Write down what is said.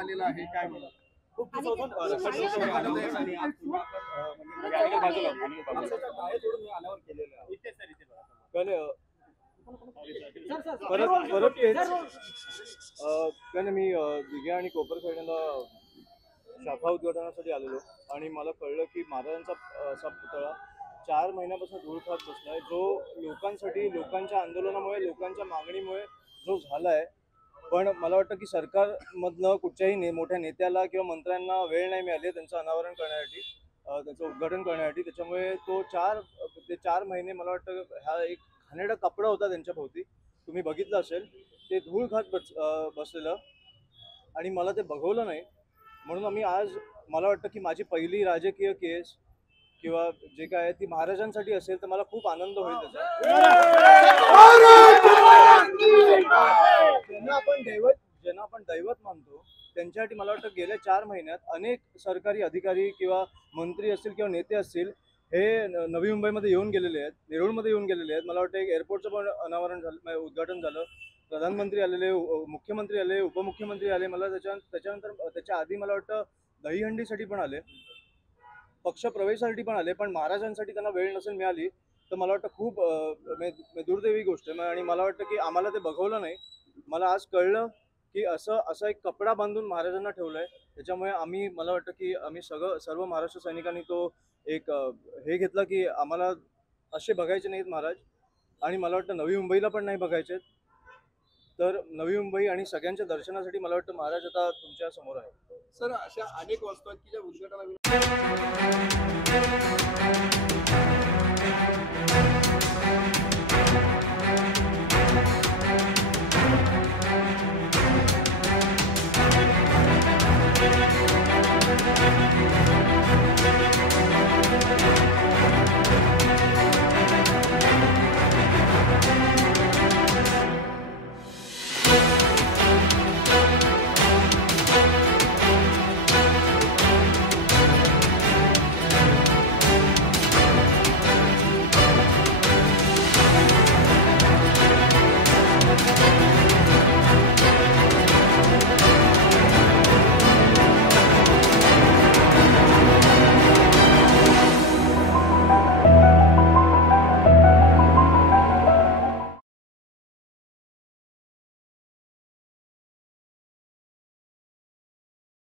आलेला आहे काय म्हणा मी दिघे आणि कोपरखैरण्याला शाखा उद्घाटनासाठी आलेलो आणि मला कळलं की महाराजांचा असा पुतळा 4 महिन्यापासून धूळ खात बसलाय, जो लोकांसाठी, लोकांच्या आंदोलनामुळे, लोकांच्या मागणीमुळे जो झालाय. पण मला वाटतं की सरकारमधनं कुठच्याही मोठ्या नेत्याला किंवा मंत्र्यांना वेळ नाही मिळाली त्यांचं अनावरण करण्यासाठी, त्याचं उद्घाटन करण्यासाठी. त्याच्यामुळे तो 4 महिने मला वाटतं हा एक घाणेरडा कपडा होता त्यांच्या भोवती, तुम्ही बघितलं असेल, ते धूळ खात बसलेलं आणि मला ते बघवलं नाही. म्हणून आम्ही आज, मला वाटतं की माझी पहिली राजकीय केस किंवा जे काय आहे ती महाराजांसाठी असेल तर मला खूप आनंद होईल त्याचा. ज्यांना आपण दैवत मानतो त्यांच्यासाठी मला वाटतं गेल्या 4 महिन्यात अनेक सरकारी अधिकारी किंवा मंत्री असतील किंवा नेते असतील, हे नवी मुंबईमध्ये येऊन गेलेले आहेत, नेरूळमध्ये येऊन गेलेले आहेत. मला वाटतं एक एअरपोर्टचं पण अनावरण झालं, उद्घाटन झालं, प्रधानमंत्री आलेले, मुख्यमंत्री आले, उपमुख्यमंत्री आले. मला त्याच्यानंतर त्याच्या आधी मला वाटतं दहीहंडीसाठी पण आले, पक्ष प्रवेशासाठी पण आले. पण महाराजांसाठी त्यांना वेळ नसेल मिळाली तर मला वाटतं खूप दुर्दैवी गोष्ट आहे. आणि मला वाटतं की आम्हाला ते बघवलं नाही. मला आज कळलं की असा एक कपडा बांधून महाराजांना ठेवलाय. त्याच्यामुळे मला वाटतं की आम्ही सर्व महाराष्ट्र सैनिकांनी तो एक हे घेतला की आम्हाला असे बघायचे नाहीत महाराज. आणि मला वाटतं नवी मुंबईला पण नाही बघायचे. तर नवी मुंबई आणि सगळ्यांच्या दर्शनासाठी मला वाटतं महाराज आता तुमच्या समोर आहे. सर, अशा अनेक वस्तू आहेत की ज्या उद्घाटनाला We'll be right back.